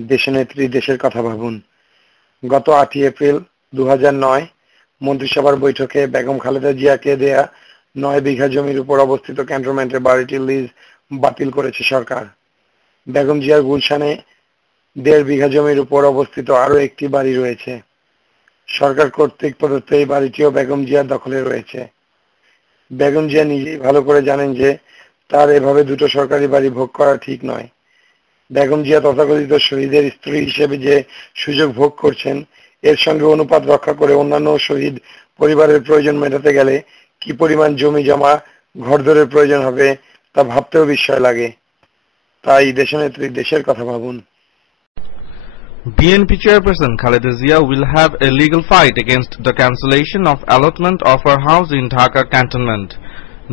দেশনেত্রী দেশের কথা ভাবুন। গত 8ই এপ্রিল 2009 মন্ত্রিসভার বৈঠকে বেগম খালেদা জিয়াকে দেয়া 9 বিঘা জমির উপর অবস্থিত ক্যান্টনমেন্টের বাড়িটির লিজ বাতিল করেছে সরকার। বেগম জিয়ার গুলশানে 1.5 বিঘা জমির উপর অবস্থিত আরো একটি বাড়ি রয়েছে। সরকার কর্তৃক প্রদত্ত এই বাড়িটিও বেগম জিয়ার দখলে রয়েছে। বেগম জিয়া নিজেই ভালো করে জানেন যে তার এভাবে দুটো সরকারি বাড়ি ভোগ করা ঠিক নয়। বেগম জিয়া তথাকথিত শহীদের স্ত্রী হিসেবে যে সুযোগ ভোগ করছেন, এর সঙ্গে অনুপাত রক্ষা করে অন্যান্য শহীদ পরিবারের প্রয়োজন মেটাতে গেলে কি পরিমাণ জমি জমা ঘরদোরের প্রয়োজন হবে তা ভাবতেও বিস্ময় লাগে। তাই দেশনেত্রী দেশের কথা ভাবুন। BNP chairperson Khaleda Zia will have a legal fight against the cancellation of allotment of her house in Dhaka cantonment.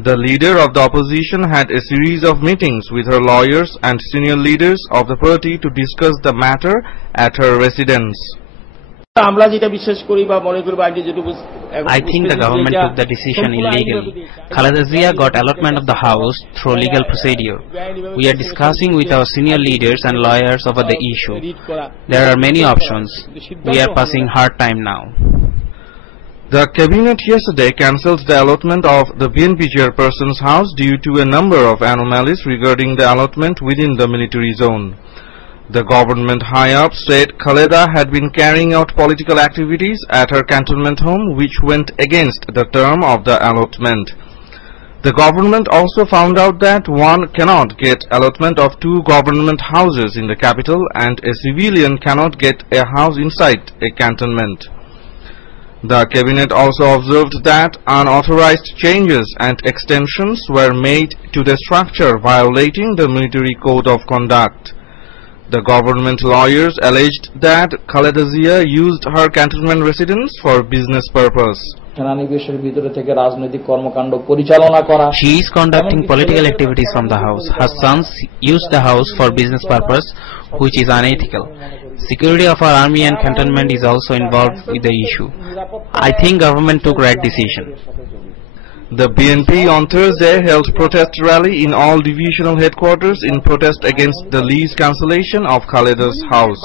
The leader of the opposition had a series of meetings with her lawyers and senior leaders of the party to discuss the matter at her residence. I think the government took the decision illegally. Khaleda Zia got allotment of the house through legal procedure. We are discussing with our senior leaders and lawyers over the issue. There are many options. We are passing hard time now. The cabinet yesterday cancelled the allotment of the BNP chairperson's house due to a number of anomalies regarding the allotment within the military zone. The government high-ups said Khaleda had been carrying out political activities at her cantonment home which went against the term of the allotment. The government also found out that one cannot get allotment of 2 government houses in the capital and a civilian cannot get a house inside a cantonment. The cabinet also observed that unauthorized changes and extensions were made to the structure violating the military code of conduct. The government lawyers alleged that Khaleda Zia used her cantonment residence for business purpose. She is conducting political activities from the house. Her sons used the house for business purpose, which is unethical. Security of our army and cantonment is also involved with the issue. I think government took right decision. The BNP on Thursday held protest rally in all divisional headquarters in protest against the lease cancellation of Khaleda's house.